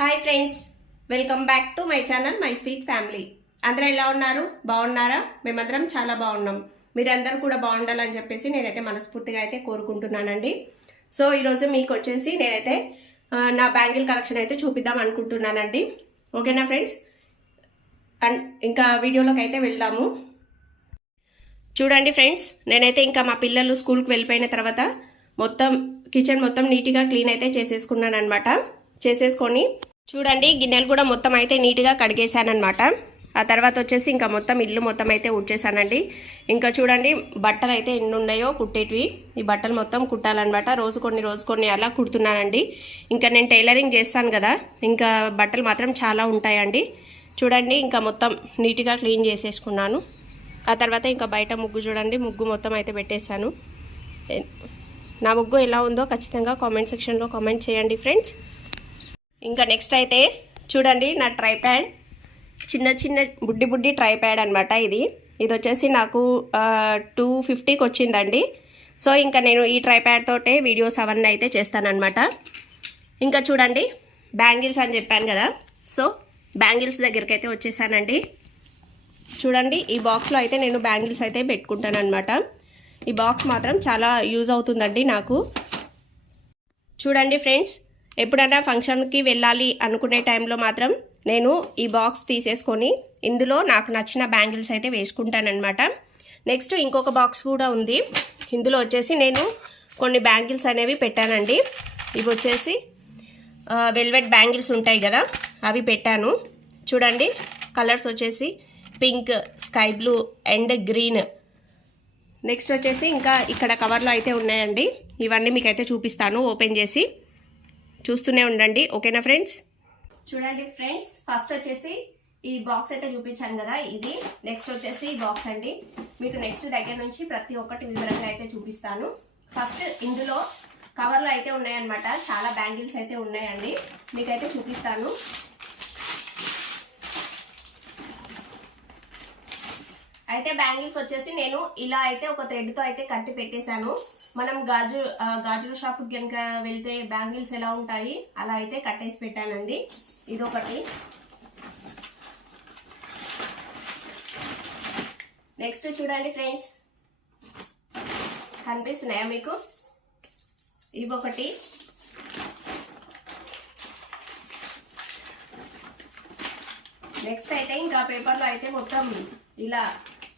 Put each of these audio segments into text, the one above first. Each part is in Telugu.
Hi friends welcome back to my channel my sweet family అందరూ ఎలా ఉన్నారు? బాగున్నారా? మేమందరం చాలా బాగున్నాం. మీరందరూ కూడా బాగుండాలని చెప్పేసి నేనైతే మనస్ఫూర్తిగా అయితే కోరుకుంటున్నానండి. సో ఈరోజు మీకు వచ్చేసి నేనైతే నా బ్యాంగిల్ కలెక్షన్ అయితే చూపిద్దాం అనుకుంటున్నానండి. ఓకేనా ఫ్రెండ్స్ అండ్ ఇంకా వీడియోలోకి అయితే వెళ్దాము. చూడండి ఫ్రెండ్స్ నేనైతే ఇంకా మా పిల్లలు స్కూల్కి వెళ్ళిపోయిన తర్వాత మొత్తం కిచెన్ మొత్తం నీట్గా క్లీన్ అయితే చేసేసుకున్నాను అనమాట చేసేసుకొని చూడండి గిన్నెలు కూడా మొత్తం అయితే నీట్గా కడిగేశానమాట అనమాట ఆ తర్వాత వచ్చేసి ఇంకా మొత్తం ఇల్లు మొత్తం అయితే ఉడ్చేసానండి ఇంకా చూడండి బట్టలు అయితే ఎన్ని ఉన్నాయో కుట్టేటివి. ఈ బట్టలు మొత్తం కుట్టాలన్నమాట. రోజు కొన్ని రోజు కొన్ని అలా కుడుతున్నానండి. ఇంకా నేను టైలరింగ్ చేస్తాను కదా ఇంకా బట్టలు మాత్రం చాలా ఉంటాయండి. చూడండి ఇంకా మొత్తం నీట్గా క్లీన్ చేసేసుకున్నాను. ఆ తర్వాత ఇంకా బయట ముగ్గు చూడండి ముగ్గు మొత్తం అయితే పెట్టేశాను. నా ముగ్గు ఎలా ఉందో ఖచ్చితంగా కామెంట్ సెక్షన్లో కామెంట్ చేయండి ఫ్రెండ్స్. ఇంకా నెక్స్ట్ అయితే చూడండి నా ట్రై ప్యాడ్ చిన్న చిన్న బుడ్డి బుడ్డి ట్రై ప్యాడ్ అనమాట ఇది. ఇది వచ్చేసి నాకు టూ ఫిఫ్టీకి వచ్చిందండి. సో ఇంకా నేను ఈ ట్రై ప్యాడ్ తోటే వీడియోస్ అవన్నీ అయితే చేస్తానమాట ఇంకా చూడండి బ్యాంగిల్స్ అని చెప్పాను కదా. సో బ్యాంగిల్స్ దగ్గరికి అయితే వచ్చేసానండి. చూడండి ఈ బాక్స్లో అయితే నేను బ్యాంగిల్స్ అయితే పెట్టుకుంటాను అనమాట ఈ బాక్స్ మాత్రం చాలా యూజ్ అవుతుందండి నాకు. చూడండి ఫ్రెండ్స్ ఎప్పుడైనా ఫంక్షన్కి వెళ్ళాలి అనుకునే టైంలో మాత్రం నేను ఈ బాక్స్ తీసేసుకొని ఇందులో నాకు నచ్చిన బ్యాంగిల్స్ అయితే వేసుకుంటానమాట నెక్స్ట్ ఇంకొక బాక్స్ కూడా ఉంది. ఇందులో వచ్చేసి నేను కొన్ని బ్యాంగిల్స్ అనేవి పెట్టానండి. ఇవి వచ్చేసి వెల్వెట్ బ్యాంగిల్స్ ఉంటాయి కదా అవి పెట్టాను. చూడండి కలర్స్ వచ్చేసి pink sky blue and green. Next వచ్చేసి ఇంకా ఇక్కడ కవర్లో అయితే ఉన్నాయండి. ఇవన్నీ మీకు అయితే చూపిస్తాను ఓపెన్ చేసి. చూస్తూనే ఉండండి. ఓకేనా ఫ్రెండ్స్? చూడండి ఫ్రెండ్స్ ఫస్ట్ వచ్చేసి ఈ బాక్స్ అయితే చూపించాను కదా ఇది. నెక్స్ట్ వచ్చేసి ఈ బాక్స్ అండి. మీకు నెక్స్ట్ దగ్గర నుంచి ప్రతి ఒక్కటి వివరంగా అయితే చూపిస్తాను. ఫస్ట్ ఇందులో కవర్లు అయితే ఉన్నాయన్నమాట. చాలా బ్యాంగిల్స్ అయితే ఉన్నాయండి. మీకైతే చూపిస్తాను. అయితే బ్యాంగిల్స్ వచ్చేసి నేను ఇలా అయితే ఒక థ్రెడ్తో అయితే కట్టి పెట్టేశాను. మనం గాజు గాజుల షాప్కి కనుక వెళ్తే బ్యాంగిల్స్ ఎలా ఉంటాయి అలా అయితే కట్టేసి పెట్టానండి. ఇదొకటి. నెక్స్ట్ చూడండి ఫ్రెండ్స్. కనిపిస్తున్నాయా మీకు? ఇవొకటి నెక్స్ట్ అయితే ఇంకా పేపర్లో అయితే మొత్తం ఇలా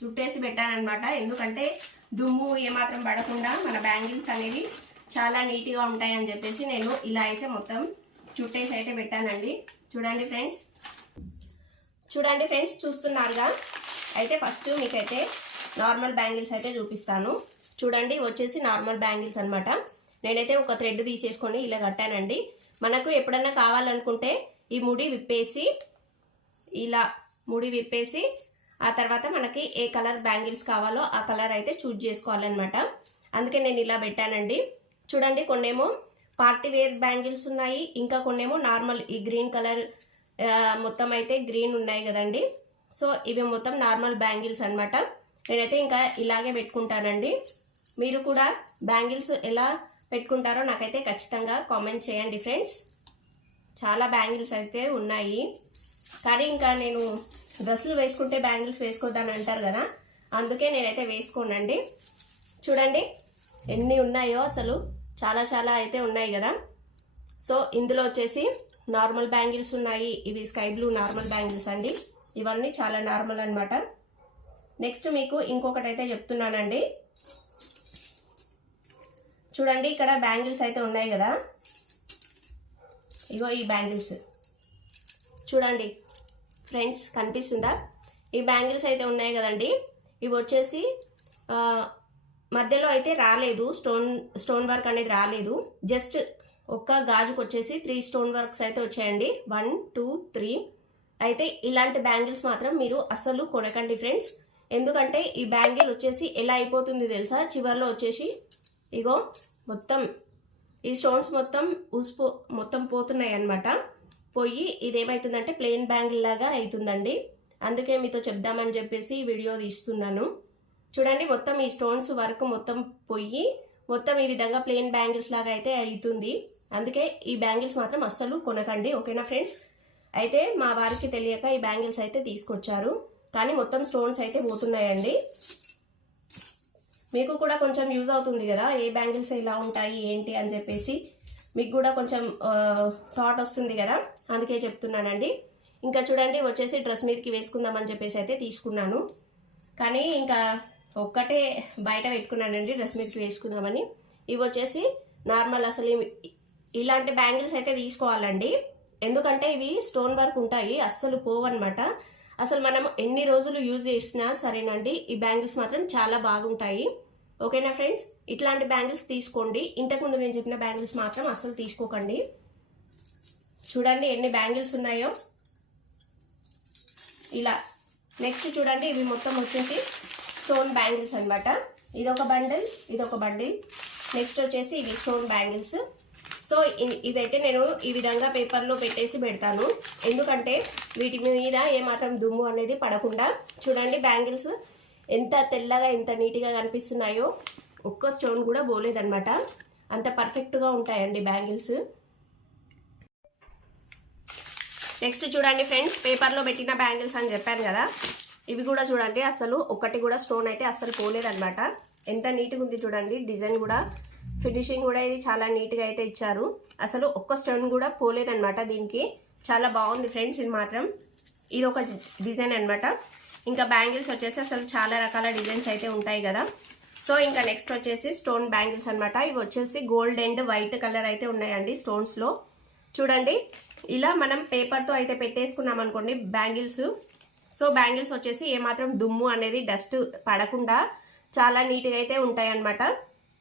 చుట్టేసి పెట్టానన్నమాట. ఎందుకంటే దుమ్ము ఏమాత్రం పడకుండా మన బ్యాంగిల్స్ అనేవి చాలా నీట్గా ఉంటాయని చెప్పేసి నేను ఇలా అయితే మొత్తం చుట్టేసి అయితే పెట్టానండి. చూడండి ఫ్రెండ్స్. చూడండి ఫ్రెండ్స్ చూస్తున్నారుగా? అయితే ఫస్ట్ మీకైతే నార్మల్ బ్యాంగిల్స్ అయితే చూపిస్తాను. చూడండి వచ్చేసి నార్మల్ బ్యాంగిల్స్ అనమాట నేనైతే ఒక థ్రెడ్ తీసేసుకొని ఇలా కట్టానండి. మనకు ఎప్పుడన్నా కావాలనుకుంటే ఈ ముడి విప్పేసి ఇలా ముడి విప్పేసి ఆ తర్వాత మనకి ఏ కలర్ బ్యాంగిల్స్ కావాలో ఆ కలర్ అయితే చూజ్ చేసుకోవాలన్నమాట. అందుకే నేను ఇలా పెట్టానండి. చూడండి కొన్నేమో పార్టీ వేర్ బ్యాంగిల్స్ ఉన్నాయి ఇంకా కొన్నేమో నార్మల్ ఈ గ్రీన్ కలర్ మొత్తం అయితే గ్రీన్ ఉన్నాయి కదండి. సో ఇవి మొత్తం నార్మల్ బ్యాంగిల్స్ అనమాట నేనైతే ఇంకా ఇలాగే పెట్టుకుంటానండి. మీరు కూడా బ్యాంగిల్స్ ఎలా పెట్టుకుంటారో నాకైతే ఖచ్చితంగా కామెంట్ చేయండి ఫ్రెండ్స్. చాలా బ్యాంగిల్స్ అయితే ఉన్నాయి. కానీ ఇంకా నేను డ్రెస్సులు వేసుకుంటే బ్యాంగిల్స్ వేసుకోవద్దని అంటారు కదా అందుకే నేనైతే వేసుకోనండి. చూడండి ఎన్ని ఉన్నాయో అసలు చాలా చాలా అయితే ఉన్నాయి కదా. సో ఇందులో వచ్చేసి నార్మల్ బ్యాంగిల్స్ ఉన్నాయి ఇవి స్కై బ్లూ నార్మల్ బ్యాంగిల్స్ అండి. ఇవన్నీ చాలా నార్మల్ అనమాట నెక్స్ట్ మీకు ఇంకొకటి అయితే చెప్తున్నానండి. చూడండి ఇక్కడ బ్యాంగిల్స్ అయితే ఉన్నాయి కదా. ఇగో ఈ బ్యాంగిల్స్. చూడండి ఫ్రెండ్స్ కనిపిస్తుందా? ఈ బ్యాంగిల్స్ అయితే ఉన్నాయి కదండి. ఇవి వచ్చేసి మధ్యలో అయితే రాలేదు. స్టోన్ స్టోన్ వర్క్ అనేది రాలేదు. జస్ట్ ఒక్క గాజుకు వచ్చేసి త్రీ స్టోన్ వర్క్స్ అయితే వచ్చాయండి. One two three. అయితే ఇలాంటి బ్యాంగిల్స్ మాత్రం మీరు అస్సలు కొనకండి ఫ్రెండ్స్. ఎందుకంటే ఈ బ్యాంగిల్ వచ్చేసి ఎలా అయిపోతుంది తెలుసా? చివర్లో వచ్చేసి ఇగో మొత్తం ఈ స్టోన్స్ మొత్తం ఊసిపో మొత్తం పోతున్నాయి అన్నమాట పోయి ఇదేమవుతుందంటే ప్లెయిన్ బ్యాంగిల్ లాగా అవుతుందండి అందుకే మీతో చెప్దామని చెప్పేసి వీడియో తీస్తున్నాను. చూడండి మొత్తం ఈ స్టోన్స్ వర్క్ మొత్తం పోయి మొత్తం ఈ విధంగా ప్లెయిన్ బ్యాంగిల్స్ లాగా అయితే అవుతుంది అందుకే ఈ బ్యాంగిల్స్ మాత్రం అస్సలు కొనకండి ఓకేనా ఫ్రెండ్స్? అయితే మా వారికి తెలియక ఈ బ్యాంగిల్స్ అయితే తీసుకొచ్చారు. కానీ మొత్తం స్టోన్స్ అయితే పోతున్నాయండి. మీకు కూడా కొంచెం యూజ్ అవుతుంది కదా ఏ బ్యాంగిల్స్ ఇలా ఉంటాయి ఏంటి అని చెప్పేసి. మీకు కూడా కొంచెం థాట్ వస్తుంది కదా. అందుకే చెప్తున్నానండి. ఇంకా చూడండి వచ్చేసి డ్రెస్ మీదకి వేసుకుందామని చెప్పేసి అయితే తీసుకున్నాను. కానీ ఇంకా ఒక్కటే బయట పెట్టుకున్నానండి డ్రెస్ మీదకి వేసుకుందామని. ఇవి వచ్చేసి నార్మల్ అసలు ఇలాంటి బ్యాంగిల్స్ అయితే తీసుకోవాలండి. ఎందుకంటే ఇవి స్టోన్ వర్క్ ఉంటాయి అస్సలు పోవన్నమాట. అసలు మనం ఎన్ని రోజులు యూజ్ చేసినా సరేనండి ఈ బ్యాంగిల్స్ మాత్రం చాలా బాగుంటాయి. ఓకేనా ఫ్రెండ్స్? ఇట్లాంటి బ్యాంగిల్స్ తీసుకోండి. ఇంతకుముందు నేను చెప్పిన బ్యాంగిల్స్ మాత్రం అస్సలు తీసుకోకండి. చూడండి ఎన్ని బ్యాంగిల్స్ ఉన్నాయో. ఇలా. నెక్స్ట్ చూడండి ఇవి మొత్తం వచ్చేసి స్టోన్ బ్యాంగిల్స్ అనమాట ఇదొక బండిల్ ఇదొక బండిల్. నెక్స్ట్ వచ్చేసి ఇవి స్టోన్ బ్యాంగిల్స్ సో ఇ- ఇవైతే నేను ఈ విధంగా పేపర్లో పెట్టేసి పెడతాను. ఎందుకంటే వీటి మీద ఏమాత్రం దుమ్ము అనేది పడకుండా చూడండి బ్యాంగిల్స్ ఎంత తెల్లగా ఎంత నీట్గా కనిపిస్తున్నాయో. ఒక్క స్టోన్ కూడా పోలేదన్నమాట. అంత పర్ఫెక్ట్గా ఉంటాయండి బ్యాంగిల్స్. నెక్స్ట్ చూడండి ఫ్రెండ్స్ పేపర్లో పెట్టిన బ్యాంగిల్స్ అని చెప్పాను కదా. ఇవి కూడా చూడండి అసలు ఒకటి కూడా స్టోన్ అయితే అసలు పోలేదనమాట ఎంత నీట్గా ఉంది చూడండి డిజైన్ కూడా. ఫినిషింగ్ కూడా ఇది చాలా నీట్గా అయితే ఇచ్చారు. అసలు ఒక్క స్టోన్ కూడా పోలేదనమాట దీనికి. చాలా బాగుంది ఫ్రెండ్స్ ఇది మాత్రం. ఇది ఒక డిజైన్ అన్నమాట. ఇంకా బ్యాంగిల్స్ వచ్చేసి అసలు చాలా రకాల డిజైన్స్ అయితే ఉంటాయి కదా. సో ఇంకా నెక్స్ట్ వచ్చేసి స్టోన్ బ్యాంగిల్స్ అనమాట ఇవి వచ్చేసి గోల్డ్ అండ్ వైట్ కలర్ అయితే ఉన్నాయండి స్టోన్స్లో చూడండి ఇలా మనం పేపర్తో అయితే పెట్టేసుకున్నాం అనుకోండి బ్యాంగిల్స్ సో బ్యాంగిల్స్ వచ్చేసి ఏమాత్రం దుమ్ము అనేది డస్ట్ పడకుండా చాలా నీట్గా అయితే ఉంటాయి అన్నమాట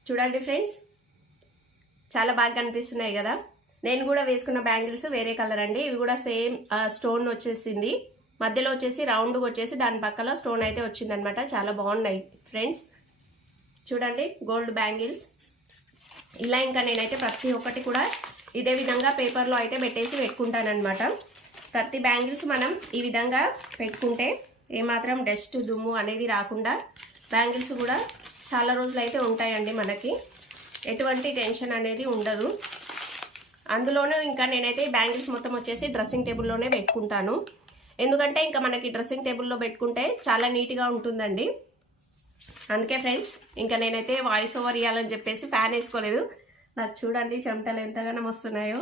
చూడండి ఫ్రెండ్స్ చాలా బాగా కనిపిస్తున్నాయి కదా. నేను కూడా వేసుకున్న బ్యాంగిల్స్ వేరే కలర్ అండి. ఇవి కూడా సేమ్ స్టోన్ వచ్చేసింది. మధ్యలో వచ్చేసి రౌండ్గా వచ్చేసి దాని పక్కలో స్టోన్ అయితే వచ్చిందనమాట చాలా బాగున్నాయి ఫ్రెండ్స్ చూడండి గోల్డ్ బ్యాంగిల్స్ ఇలా ఇంకా నేనైతే ప్రతి ఒక్కటి కూడా ఇదే విధంగా పేపర్లో అయితే పెట్టేసి పెట్టుకుంటానమాట ప్రతి బ్యాంగిల్స్ మనం ఈ విధంగా పెట్టుకుంటే ఏమాత్రం డస్ట్ దుమ్ము అనేది రాకుండా బ్యాంగిల్స్ కూడా చాలా రోజులు అయితే ఉంటాయండి మనకి. ఎటువంటి టెన్షన్ అనేది ఉండదు. అందులోనూ ఇంకా నేనైతే బ్యాంగిల్స్ మొత్తం వచ్చేసి డ్రెస్సింగ్ టేబుల్లోనే పెట్టుకుంటాను. ఎందుకంటే ఇంకా మనకి డ్రెస్సింగ్ టేబుల్లో పెట్టుకుంటే చాలా నీట్గా ఉంటుందండి. అందుకే ఫ్రెండ్స్ ఇంకా నేనైతే వాయిస్ ఓవర్ ఇవ్వాలని చెప్పేసి ఫ్యాన్ వేసుకోలేదు. నాకు చూడండి చెమటలు ఎంతగానో వస్తున్నాయో.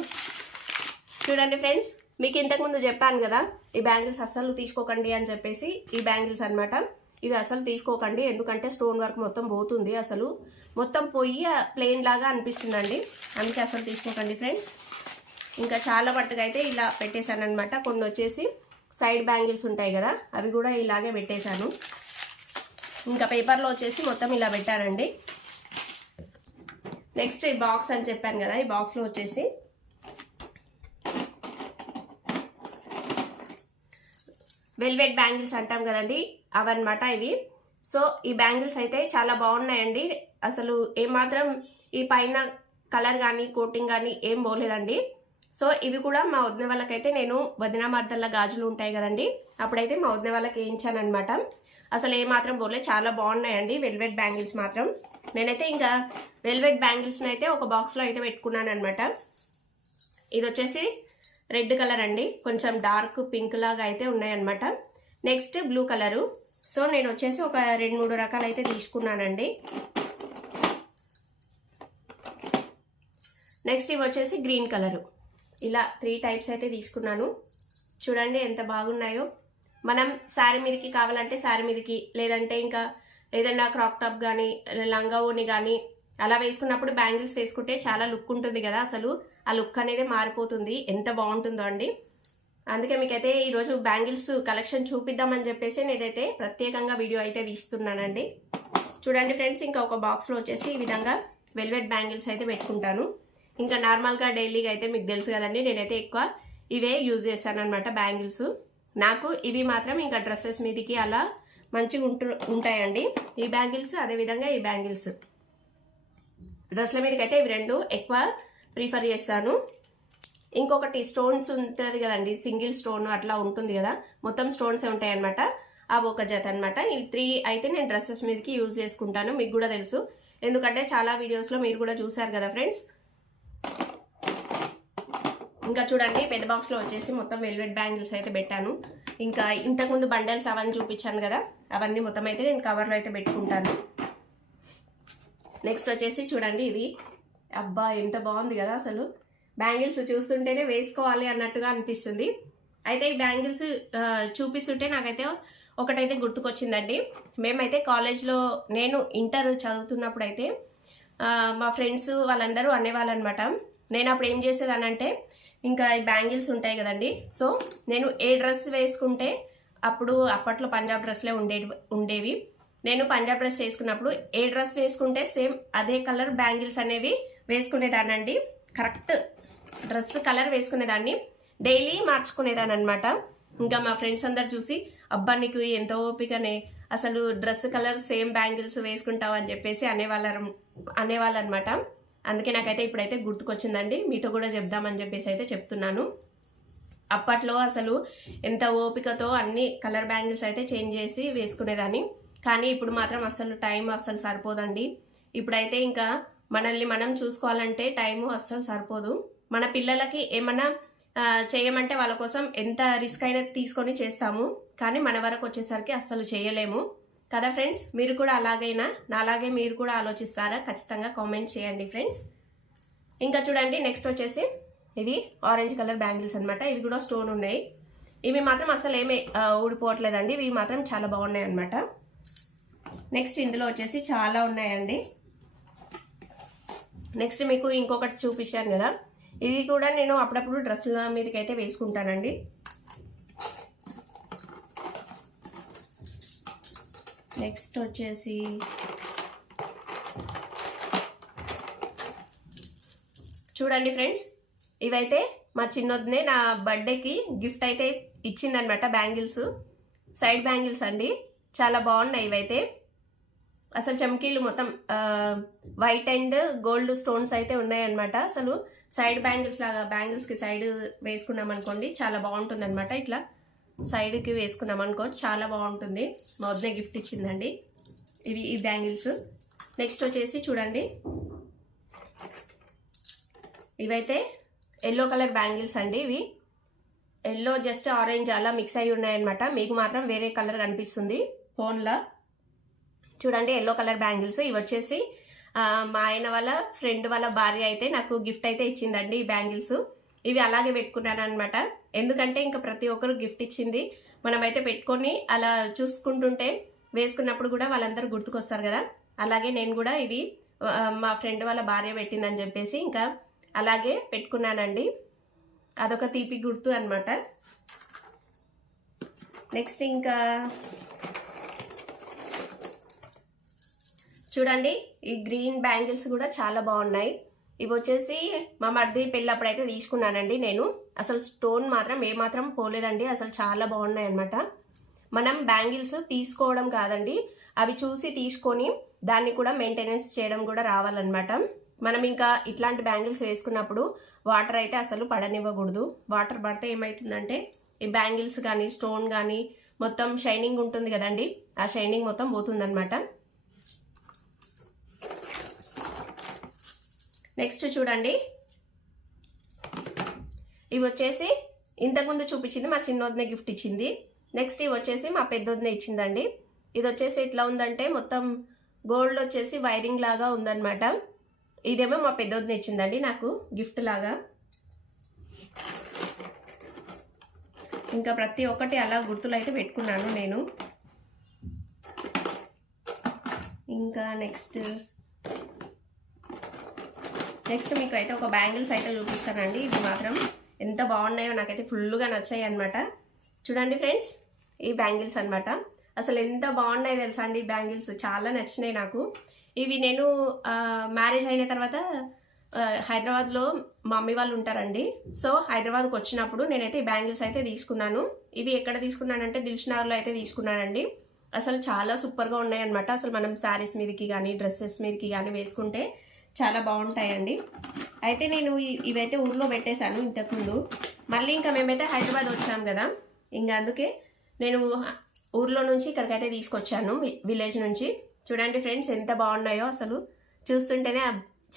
చూడండి ఫ్రెండ్స్ మీకు ఇంతకుముందు చెప్పాను కదా ఈ బ్యాంగిల్స్ అస్సలు తీసుకోకండి అని చెప్పేసి ఈ బ్యాంగిల్స్ అన్నమాట. ఇవి అసలు తీసుకోకండి ఎందుకంటే స్టోన్ వర్క్ మొత్తం పోతుంది అసలు. మొత్తం పోయి ప్లెయిన్ లాగా అనిపిస్తుందండి. అందుకే అసలు తీసుకోకండి ఫ్రెండ్స్. ఇంకా చాలా మట్టుగా అయితే ఇలా పెట్టేశాను అనమాట కొన్ని వచ్చేసి సైడ్ బ్యాంగిల్స్ ఉంటాయి కదా అవి కూడా ఇలాగే పెట్టేశాను. ఇంకా పేపర్లో వచ్చేసి మొత్తం ఇలా పెట్టానండి. నెక్స్ట్ ఈ బాక్స్ అని చెప్పాను కదా ఈ బాక్స్లో వచ్చేసి వెల్వెట్ బ్యాంగిల్స్ అంటాం కదండి అవన్నమాట ఇవి. సో ఈ బ్యాంగిల్స్ అయితే చాలా బాగున్నాయండి. అసలు ఏమాత్రం ఈ పైన కలర్ కానీ కోటింగ్ కానీ ఏం పోలేదండి. సో ఇవి కూడా మా వదిన వాళ్ళకైతే నేను వదిన మార్దల్ల గాజులు ఉంటాయి కదండి అప్పుడైతే మా వదిన వాళ్ళకి వేయించాను అసలు ఏమాత్రం పోలే చాలా బాగున్నాయండి వెల్వెట్ బ్యాంగిల్స్ మాత్రం. నేనైతే ఇంకా వెల్వెట్ బ్యాంగిల్స్ని అయితే ఒక బాక్స్లో అయితే పెట్టుకున్నాను అనమాట ఇది వచ్చేసి రెడ్ కలర్ అండి. కొంచెం డార్క్ పింక్ లాగా అయితే ఉన్నాయన్నమాట. Next blue colour. సో నేను వచ్చేసి ఒక రెండు మూడు రకాలు అయితే తీసుకున్నానండి. నెక్స్ట్ ఇవి వచ్చేసి గ్రీన్ కలరు. ఇలా త్రీ టైప్స్ అయితే తీసుకున్నాను. చూడండి ఎంత బాగున్నాయో. మనం శారీ మీదకి కావాలంటే శారీ మీదకి లేదంటే ఇంకా ఏదైనా క్రాప్ టాప్ కానీ లంగా ఓని కానీ అలా వేసుకున్నప్పుడు బ్యాంగిల్స్ వేసుకుంటే చాలా లుక్ ఉంటుంది కదా అసలు. ఆ లుక్ అనేది మారిపోతుంది. ఎంత బాగుంటుందో అండి. అందుకే మీకైతే ఈరోజు బ్యాంగిల్స్ కలెక్షన్ చూపిద్దామని చెప్పేసి నేనైతే ప్రత్యేకంగా వీడియో అయితే తీస్తున్నానండి. చూడండి ఫ్రెండ్స్ ఇంకా ఒక బాక్స్లో వచ్చేసి ఈ విధంగా వెల్వెట్ బ్యాంగిల్స్ అయితే పెట్టుకుంటాను. ఇంకా నార్మల్గా డైలీగా అయితే మీకు తెలుసు కదండి నేనైతే ఎక్కువ ఇవే యూజ్ చేస్తాను అనమాట బ్యాంగిల్స్. నాకు ఇవి మాత్రం ఇంకా డ్రెస్సెస్ మీదకి అలా మంచిగా ఉంటు ఉంటాయండి. ఈ బ్యాంగిల్స్ అదేవిధంగా ఈ బ్యాంగిల్స్. డ్రెస్ల మీదకి అయితే ఇవి రెండు ఎక్కువ ప్రిఫర్ చేస్తాను. ఇంకొకటి స్టోన్స్ ఉంటుంది కదండి సింగిల్ స్టోన్ అట్లా ఉంటుంది కదా. మొత్తం స్టోన్స్ ఉంటాయి అనమాట అవి ఒక జత అనమాట ఈ త్రీ అయితే నేను డ్రెస్సెస్ మీదకి యూజ్ చేసుకుంటాను. మీకు కూడా తెలుసు. ఎందుకంటే చాలా వీడియోస్లో మీరు కూడా చూసారు కదా ఫ్రెండ్స్. ఇంకా చూడండి పెద్ద బాక్స్లో వచ్చేసి మొత్తం వెల్వెట్ బ్యాంగిల్స్ అయితే పెట్టాను. ఇంకా ఇంతకుముందు బండల్స్ అవన్నీ చూపించాను కదా అవన్నీ మొత్తం అయితే నేను కవర్లో అయితే పెట్టుకుంటాను. నెక్స్ట్ వచ్చేసి చూడండి ఇది. అబ్బా ఎంత బాగుంది కదా అసలు. బ్యాంగిల్స్ చూస్తుంటేనే వేసుకోవాలి అన్నట్టుగా అనిపిస్తుంది. అయితే ఈ బ్యాంగిల్స్ చూపిస్తుంటే నాకైతే ఒకటైతే గుర్తుకొచ్చిందండి. మేమైతే కాలేజ్లో నేను ఇంటర్ చదువుతున్నప్పుడు అయితే మా ఫ్రెండ్స్ వాళ్ళందరూ అనేవాళ్ళు అనమాట నేను అప్పుడు ఏం చేసేదానంటే ఇంకా ఈ బ్యాంగిల్స్ ఉంటాయి కదండి. సో నేను ఏ డ్రెస్ వేసుకుంటే అప్పుడు అప్పట్లో పంజాబ్ డ్రెస్లే ఉండేవి ఉండేవి. నేను పంజాబ్ డ్రెస్ వేసుకున్నప్పుడు ఏ డ్రెస్ వేసుకుంటే సేమ్ అదే కలర్ బ్యాంగిల్స్ అనేవి వేసుకునేదానండి కరెక్ట్ డ్రెస్ కలర్ వేసుకునేదాన్ని. డైలీ మార్చుకునేదాన్ని అనమాట ఇంకా మా ఫ్రెండ్స్ అందరు చూసి అబ్బా నీకు ఎంతో ఓపికనే. అసలు డ్రెస్ కలర్ సేమ్ బ్యాంగిల్స్ వేసుకుంటావు అని చెప్పేసి అనేవాళ్ళ అనేవాళ్ళు అనమాట అందుకే నాకైతే ఇప్పుడైతే గుర్తుకొచ్చిందండి. మీతో కూడా చెప్దామని చెప్పేసి అయితే చెప్తున్నాను. అప్పట్లో అసలు ఎంత ఓపికతో అన్ని కలర్ బ్యాంగిల్స్ అయితే చేంజ్ చేసి వేసుకునేదాన్ని. కానీ ఇప్పుడు మాత్రం అసలు టైం అస్సలు సరిపోదండి. ఇప్పుడైతే ఇంకా మనల్ని మనం చూసుకోవాలంటే టైము అస్సలు సరిపోదు. మన పిల్లలకి ఏమన్నా చేయమంటే వాళ్ళ కోసం ఎంత రిస్క్ అయినా తీసుకొని చేస్తాము. కానీ మన వరకు వచ్చేసరికి అస్సలు చేయలేము. కదా ఫ్రెండ్స్? మీరు కూడా అలాగైనా నాలాగే మీరు కూడా ఆలోచిస్తారా? ఖచ్చితంగా కామెంట్ చేయండి ఫ్రెండ్స్. ఇంకా చూడండి నెక్స్ట్ వచ్చేసి ఇవి ఆరెంజ్ కలర్ బ్యాంగిల్స్ అనమాట ఇవి కూడా స్టోన్ ఉన్నాయి. ఇవి మాత్రం అసలు ఏమీ ఊడిపోవట్లేదండి. ఇవి మాత్రం చాలా బాగున్నాయి అన్నమాట. నెక్స్ట్ ఇందులో వచ్చేసి చాలా ఉన్నాయండి. నెక్స్ట్ మీకు ఇంకొకటి చూపించాను కదా. ఇది కూడా నేను అప్పుడప్పుడు డ్రెస్సుల మీదకి అయితే వేసుకుంటానండి. నెక్స్ట్ వచ్చేసి చూడండి ఫ్రెండ్స్ ఇవైతే మా చిన్నొద్దునే నా బర్త్డేకి గిఫ్ట్ అయితే ఇచ్చిందనమాట బ్యాంగిల్స్. సైడ్ బ్యాంగిల్స్ అండి. చాలా బాగున్నాయి ఇవైతే. అసలు చమ్కీలు మొత్తం వైట్ అండ్ గోల్డ్ స్టోన్స్ అయితే ఉన్నాయన్నమాట. అసలు సైడ్ బ్యాంగిల్స్ లాగా బ్యాంగిల్స్కి సైడ్ వేసుకున్నాం అనుకోండి చాలా బాగుంటుంది అనమాట ఇట్లా. సైడ్కి వేసుకున్నాం అనుకో చాలా బాగుంటుంది. మా వద్దనే గిఫ్ట్ ఇచ్చిందండి. ఇవి ఈ బ్యాంగిల్స్. నెక్స్ట్ వచ్చేసి చూడండి. ఇవైతే ఎల్లో కలర్ బ్యాంగిల్స్ అండి ఇవి. ఎల్లో జస్ట్ ఆరెంజ్ అలా మిక్స్ అయి ఉన్నాయన్నమాట. మీకు మాత్రం వేరే కలర్ కనిపిస్తుంది ఫోన్లో. చూడండి ఎల్లో కలర్ బ్యాంగిల్స్. ఇవి వచ్చేసి మా ఆయన వాళ్ళ ఫ్రెండ్ వాళ్ళ భార్య అయితే నాకు గిఫ్ట్ అయితే ఇచ్చిందండి ఈ బ్యాంగిల్స్. ఇవి అలాగే పెట్టుకున్నాను అనమాట ఎందుకంటే ఇంకా ప్రతి ఒక్కరు గిఫ్ట్ ఇచ్చింది. మనమైతే పెట్టుకొని అలా చూసుకుంటుంటే వేసుకున్నప్పుడు కూడా వాళ్ళందరూ గుర్తుకొస్తారు కదా. అలాగే నేను కూడా ఇవి మా ఫ్రెండ్ వాళ్ళ భార్య పెట్టిందని చెప్పేసి ఇంకా అలాగే పెట్టుకున్నానండి. అదొక తీపి గుర్తు అనమాట నెక్స్ట్ ఇంకా చూడండి ఈ గ్రీన్ బ్యాంగిల్స్ కూడా చాలా బాగున్నాయి. ఇవి వచ్చేసి మా మర్ది అయితే తీసుకున్నానండి నేను. అసలు స్టోన్ మాత్రం ఏమాత్రం పోలేదండి. అసలు చాలా బాగున్నాయి అనమాట మనం బ్యాంగిల్స్ తీసుకోవడం కాదండి. అవి చూసి తీసుకొని దాన్ని కూడా మెయింటెనెన్స్ చేయడం కూడా రావాలన్నమాట. మనం ఇంకా ఇట్లాంటి బ్యాంగిల్స్ వేసుకున్నప్పుడు వాటర్ అయితే అసలు పడనివ్వకూడదు. వాటర్ పడితే ఏమవుతుందంటే ఈ బ్యాంగిల్స్ కానీ స్టోన్ కానీ మొత్తం షైనింగ్ ఉంటుంది కదండి. ఆ షైనింగ్ మొత్తం పోతుందన్నమాట. నెక్స్ట్ చూడండి. ఇవి వచ్చేసి ఇంతకుముందు చూపించింది మా చిన్నోదినే గిఫ్ట్ ఇచ్చింది. నెక్స్ట్ ఇవి వచ్చేసి మా పెద్దోదినే ఇచ్చిందండి. ఇది వచ్చేసి ఎట్లా ఉందంటే మొత్తం గోల్డ్ వచ్చేసి వైరింగ్ లాగా ఉందన్నమాట. ఇదేమో మా పెద్దోదినే ఇచ్చిందండి నాకు గిఫ్ట్ లాగా. ఇంకా ప్రతి ఒక్కటి అలా గుర్తులు అయితే పెట్టుకున్నాను నేను. ఇంకా నెక్స్ట్ నెక్స్ట్ మీకు అయితే ఒక బ్యాంగిల్స్ అయితే చూపిస్తానండి. ఇది మాత్రం ఎంత బాగున్నాయో నాకైతే ఫుల్గా నచ్చాయి అనమాట చూడండి ఫ్రెండ్స్ ఈ బ్యాంగిల్స్ అన్నమాట. అసలు ఎంత బాగున్నాయి తెలుసా అండి ఈ బ్యాంగిల్స్? చాలా నచ్చినాయి నాకు. ఇవి నేను మ్యారేజ్ అయిన తర్వాత హైదరాబాద్లో మా మమ్మీ వాళ్ళు ఉంటారండి. సో హైదరాబాద్కి వచ్చినప్పుడు నేనైతే ఈ బ్యాంగిల్స్ అయితే తీసుకున్నాను. ఇవి ఎక్కడ తీసుకున్నానంటే దిల్షునగర్లో అయితే తీసుకున్నానండి. అసలు చాలా సూపర్గా ఉన్నాయన్నమాట అసలు మనం శారీస్ మీదకి కానీ డ్రెస్సెస్ మీదకి కానీ వేసుకుంటే చాలా బాగుంటాయండి. అయితే నేను ఇవైతే ఊర్లో పెట్టేశాను ఇంతకుముందు. మళ్ళీ ఇంకా మేమైతే హైదరాబాద్ వచ్చాం కదా. ఇంకా అందుకే నేను ఊర్లో నుంచి ఇక్కడికైతే తీసుకొచ్చాను వి- విలేజ్ నుంచి. చూడండి ఫ్రెండ్స్ ఎంత బాగున్నాయో అసలు. చూస్తుంటేనే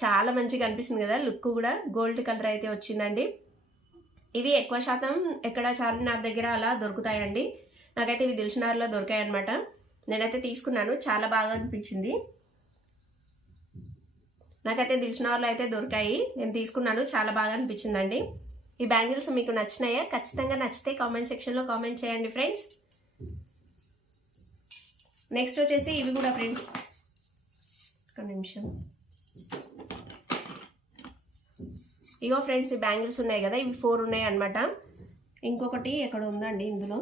చాలా మంచిగా అనిపిస్తుంది కదా. లుక్ కూడా గోల్డ్ కలర్ అయితే వచ్చిందండి. ఇవి ఎక్కువ శాతం ఎక్కడ చార్మినార్ దగ్గర అలా దొరుకుతాయండి. నాకైతే ఇవి దిల్షనార్లో దొరికాయి అనమాట నేనైతే తీసుకున్నాను. చాలా బాగా అనిపించింది. నాకైతే దిల్షనార్లో అయితే దొరికాయి. నేను తీసుకున్నాను. చాలా బాగా అనిపించిందండి. ఈ బ్యాంగిల్స్ మీకు నచ్చినాయా? ఖచ్చితంగా నచ్చితే కామెంట్ సెక్షన్లో కామెంట్ చేయండి ఫ్రెండ్స్. నెక్స్ట్ వచ్చేసి ఇవి కూడా ఫ్రెండ్స్. ఒక నిమిషం. ఇగో ఫ్రెండ్స్ ఈ బ్యాంగిల్స్ ఉన్నాయి కదా ఇవి ఫోర్ ఉన్నాయి అనమాట ఇంకొకటి ఎక్కడ ఉందండి ఇందులో?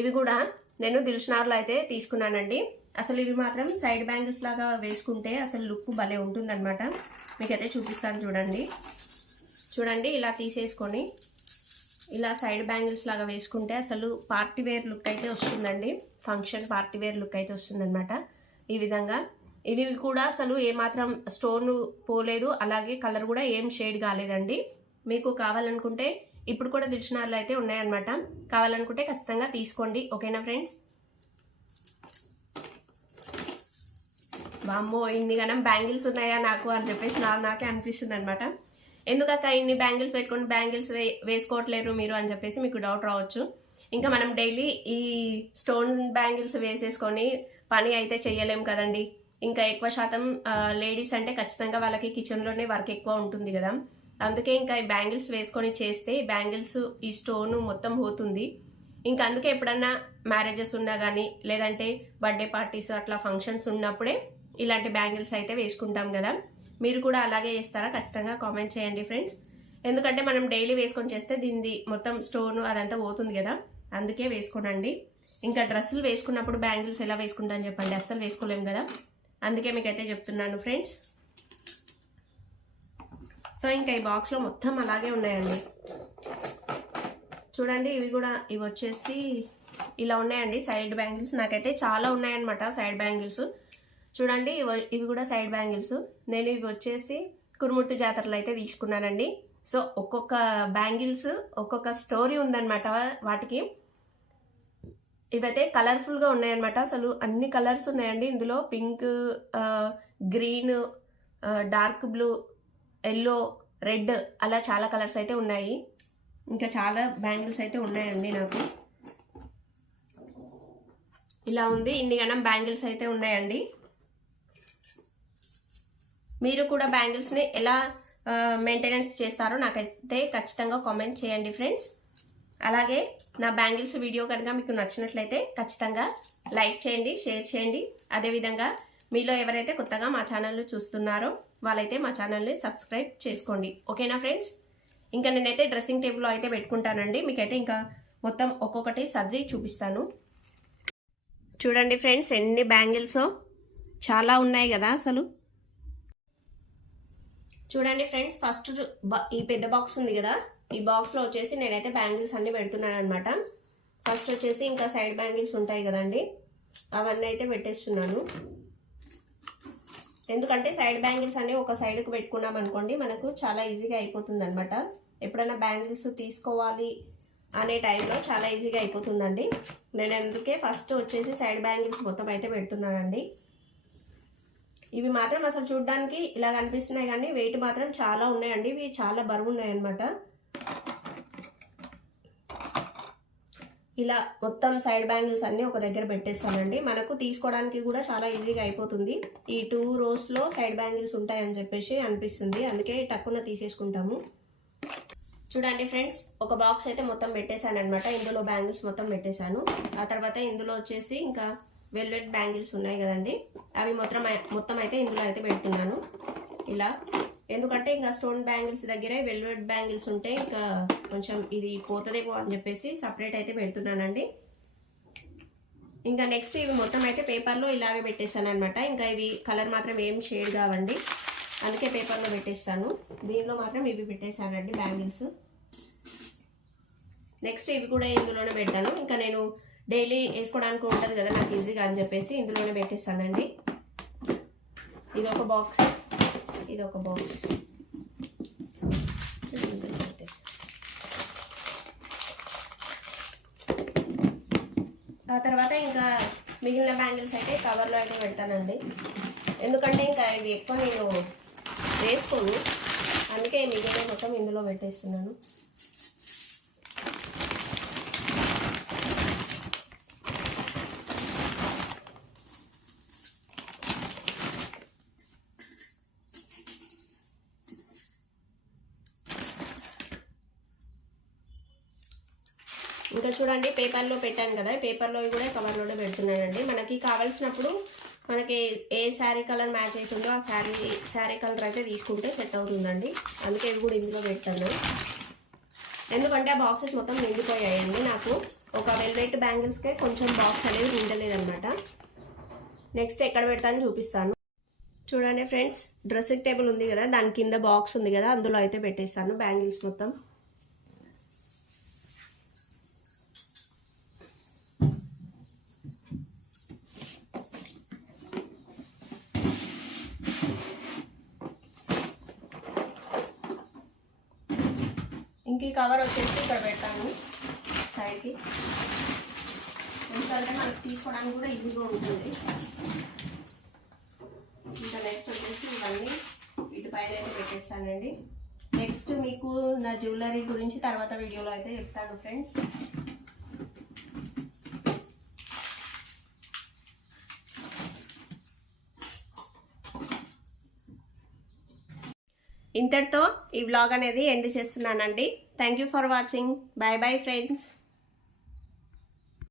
ఇవి కూడా నేను దిల్షనార్లో అయితే తీసుకున్నానండి. అసలు ఇవి మాత్రం సైడ్ బ్యాంగిల్స్ లాగా వేసుకుంటే అసలు లుక్ భలే ఉంటుందన్నమాట. మీకైతే చూపిస్తాను చూడండి. చూడండి ఇలా తీసేసుకొని ఇలా సైడ్ బ్యాంగిల్స్ లాగా వేసుకుంటే అసలు పార్టీ వేర్ లుక్ అయితే వస్తుందండి. ఫంక్షన్ పార్టీ వేర్ లుక్ అయితే వస్తుందన్నమాట. ఈ విధంగా ఇవి కూడా అసలు ఏమాత్రం స్టోన్ పోలేదు అలాగే కలర్ కూడా ఏం షేడ్ కాలేదండి. మీకు కావాలనుకుంటే ఇప్పుడు కూడా దిల్షనార్లు అయితే ఉన్నాయన్నమాట. కావాలనుకుంటే ఖచ్చితంగా తీసుకోండి. ఓకేనా ఫ్రెండ్స్? వామ్మో ఇన్ని గనం బ్యాంగిల్స్ ఉన్నాయా నాకు అని చెప్పేసి నా నాకే అనిపిస్తుంది అనమాట ఎందుకక్క ఇన్ని బ్యాంగిల్స్ పెట్టుకుని బ్యాంగిల్స్ వే వేసుకోవట్లేరు మీరు అని చెప్పేసి మీకు డౌట్ రావచ్చు. ఇంకా మనం డైలీ ఈ స్టోన్ బ్యాంగిల్స్ వేసేసుకొని పని అయితే చేయలేము కదండి. ఇంకా ఎక్కువ శాతం లేడీస్ అంటే ఖచ్చితంగా వాళ్ళకి కిచెన్లోనే వర్క్ ఎక్కువ ఉంటుంది కదా. అందుకే ఇంకా ఈ బ్యాంగిల్స్ వేసుకొని చేస్తే బ్యాంగిల్స్ ఈ స్టోన్ మొత్తం పోతుంది. ఇంకా అందుకే ఎప్పుడన్నా మ్యారేజెస్ ఉన్నా కానీ లేదంటే బర్త్డే పార్టీస్ అట్లా ఫంక్షన్స్ ఉన్నప్పుడే ఇలాంటి బ్యాంగిల్స్ అయితే వేసుకుంటాం కదా. మీరు కూడా అలాగే చేస్తారా? ఖచ్చితంగా కామెంట్ చేయండి ఫ్రెండ్స్. ఎందుకంటే మనం డైలీ వేసుకొని చేస్తే దీనిది మొత్తం స్టోన్ అదంతా పోతుంది కదా. అందుకే వేసుకోనండి. ఇంకా డ్రెస్సులు వేసుకున్నప్పుడు బ్యాంగిల్స్ ఎలా వేసుకుంటాను చెప్పండి? అస్సలు వేసుకోలేము కదా. అందుకే మీకైతే చెప్తున్నాను ఫ్రెండ్స్. సో ఇంకా ఈ బాక్స్లో మొత్తం అలాగే ఉన్నాయండి. చూడండి ఇవి కూడా ఇవి వచ్చేసి ఇలా ఉన్నాయండి. Side bangles. నాకైతే చాలా ఉన్నాయన్నమాట సైడ్ బ్యాంగిల్స్. చూడండి ఇవి ఇవి కూడా సైడ్ బ్యాంగిల్స్. నేను ఇవి వచ్చేసి కురుమూర్తి జాతరలో అయితే తీసుకున్నానండి. సో ఒక్కొక్క బ్యాంగిల్స్ ఒక్కొక్క స్టోరీ ఉందన్నమాట వాటికి. ఇవైతే కలర్ఫుల్గా ఉన్నాయన్నమాట. అసలు అన్ని కలర్స్ ఉన్నాయండి. ఇందులో pink green dark blue yellow red అలా చాలా కలర్స్ అయితే ఉన్నాయి. ఇంకా చాలా బ్యాంగిల్స్ అయితే ఉన్నాయండి నాకు. ఇలా ఉంది. ఇన్ని గణం బ్యాంగిల్స్ అయితే ఉన్నాయండి. మీరు కూడా బ్యాంగిల్స్ని ఎలా మెయింటెనెన్స్ చేస్తారో నాకైతే ఖచ్చితంగా కామెంట్ చేయండి ఫ్రెండ్స్. అలాగే నా బ్యాంగిల్స్ వీడియో కనుక మీకు నచ్చినట్లయితే ఖచ్చితంగా లైక్ చేయండి షేర్ చేయండి. అదేవిధంగా మీలో ఎవరైతే కొత్తగా మా ఛానల్ని చూస్తున్నారో వాళ్ళైతే మా ఛానల్ని సబ్స్క్రైబ్ చేసుకోండి. ఓకేనా ఫ్రెండ్స్? ఇంకా నేనైతే డ్రెస్సింగ్ టేబుల్లో అయితే పెట్టుకుంటానండి. మీకైతే ఇంకా మొత్తం ఒక్కొక్కటి సర్ది చూపిస్తాను. చూడండి ఫ్రెండ్స్ ఎన్ని బ్యాంగిల్సో. చాలా ఉన్నాయి కదా అసలు. చూడండి ఫ్రెండ్స్ ఫస్ట్ ఈ పెద్ద బాక్స్ ఉంది కదా ఈ బాక్స్లో వచ్చేసి నేనైతే బ్యాంగిల్స్ అన్నీ పెడుతున్నాను అనమాట ఫస్ట్ వచ్చేసి ఇంకా సైడ్ బ్యాంగిల్స్ ఉంటాయి కదండి అవన్నీ అయితే పెట్టేస్తున్నాను. ఎందుకంటే సైడ్ బ్యాంగిల్స్ అన్ని ఒక సైడ్కి పెట్టుకున్నాం అనుకోండి మనకు చాలా ఈజీగా అయిపోతుంది అనమాట ఎప్పుడైనా బ్యాంగిల్స్ తీసుకోవాలి అనే టైంలో చాలా ఈజీగా అయిపోతుందండి. నేను అందుకే ఫస్ట్ వచ్చేసి సైడ్ బ్యాంగిల్స్ మొత్తం అయితే పెడుతున్నానండి. ఇవి మాత్రం అసలు చూడడానికి ఇలా కనిపిస్తున్నాయి కానీ వెయిట్ మాత్రం చాలా ఉన్నాయండి. ఇవి చాలా బరువు ఉన్నాయన్నమాట ఇలా మొత్తం సైడ్ బ్యాంగిల్స్ అన్నీ ఒక దగ్గర పెట్టేస్తానండి మనకు తీసుకోవడానికి కూడా చాలా ఈజీగా అయిపోతుంది. ఈ టూ రోస్లో సైడ్ బ్యాంగిల్స్ ఉంటాయని చెప్పేసి అనిపిస్తుంది. అందుకే టక్కున తీసేసుకుంటాము. చూడండి ఫ్రెండ్స్ ఒక బాక్స్ అయితే మొత్తం పెట్టేశాను అనమాట ఇందులో బ్యాంగిల్స్ మొత్తం పెట్టేశాను. ఆ తర్వాత ఇందులో వచ్చేసి ఇంకా వెల్వెట్ బ్యాంగిల్స్ ఉన్నాయి కదండి. అవి మొత్తం మొత్తం అయితే ఇందులో అయితే పెడుతున్నాను. ఇలా. ఎందుకంటే ఇంకా స్టోన్ బ్యాంగిల్స్ దగ్గరే వెల్వెట్ బ్యాంగిల్స్ ఉంటే ఇంకా కొంచెం ఇది పోతుందేమో అని చెప్పేసి సపరేట్ అయితే పెడుతున్నానండి. ఇంకా నెక్స్ట్ ఇవి మొత్తం అయితే పేపర్లో ఇలాగే పెట్టేస్తాను అనమాట ఇంకా ఇవి కలర్ మాత్రం ఏం షేడ్ కావండి. అందుకే పేపర్లో పెట్టేస్తాను. దీనిలో మాత్రం ఇవి పెట్టేశానండి బ్యాంగిల్స్. నెక్స్ట్ ఇవి కూడా ఇందులోనే పెడతాను ఇంకా నేను డైలీ వేసుకోవడానికి ఉంటుంది కదా నాకు ఈజీగా అని చెప్పేసి ఇందులోనే పెట్టేస్తానండి. ఇది ఒక బాక్స్ ఇది ఒక బాక్స్. ఆ తర్వాత ఇంకా మిగిలిన బ్యాంగిల్స్ అయితే కవర్లో అయితే పెడతానండి. ఎందుకంటే ఇంకా ఇవి ఎక్కువ నేను వేసుకోను. అందుకే మిగిలిన మొత్తం ఇందులో పెట్టేస్తున్నాను. ఇంకా చూడండి పేపర్లో పెట్టాను కదా పేపర్లో కూడా కవర్లోనే పెడుతున్నానండి. మనకి కావాల్సినప్పుడు మనకి ఏ శారీ కలర్ మ్యాచ్ అవుతుందో ఆ శారీ శారీ కలర్ అయితే తీసుకుంటే సెట్ అవుతుందండి. అందుకే ఇది కూడా ఇందులో పెట్టాను ఎందుకంటే ఆ బాక్సెస్ మొత్తం నిండిపోయాయండి నాకు. ఒక వెల్వెట్ బ్యాంగిల్స్కే కొంచెం బాక్స్ అనేది ఉండలేదన్నమాట. నెక్స్ట్ ఎక్కడ పెడతాను చూపిస్తాను. చూడండి ఫ్రెండ్స్ డ్రెస్సింగ్ టేబుల్ ఉంది కదా దాని కింద బాక్స్ ఉంది కదా అందులో అయితే పెట్టేస్తాను బ్యాంగిల్స్ మొత్తం. ఇంకీ ఈ కవర్ వచ్చేసి ఇక్కడ పెట్టాను సైడ్కి. ఎందుకంటే మనకు తీసుకోవడానికి కూడా ఈజీగా ఉంటుంది. ఇంకా నెక్స్ట్ వచ్చేసి ఇవన్నీ ఇటు పైన అయితే పెట్టేస్తానండి. నెక్స్ట్ మీకు నా జ్యువెలరీ గురించి తర్వాత వీడియోలో అయితే చెప్తాను ఫ్రెండ్స్ ఇంతటితో ఈ వ్లాగ్ అనేది ఎండ్ చేస్తున్నానండి. Thank you for watching. Bye bye friends.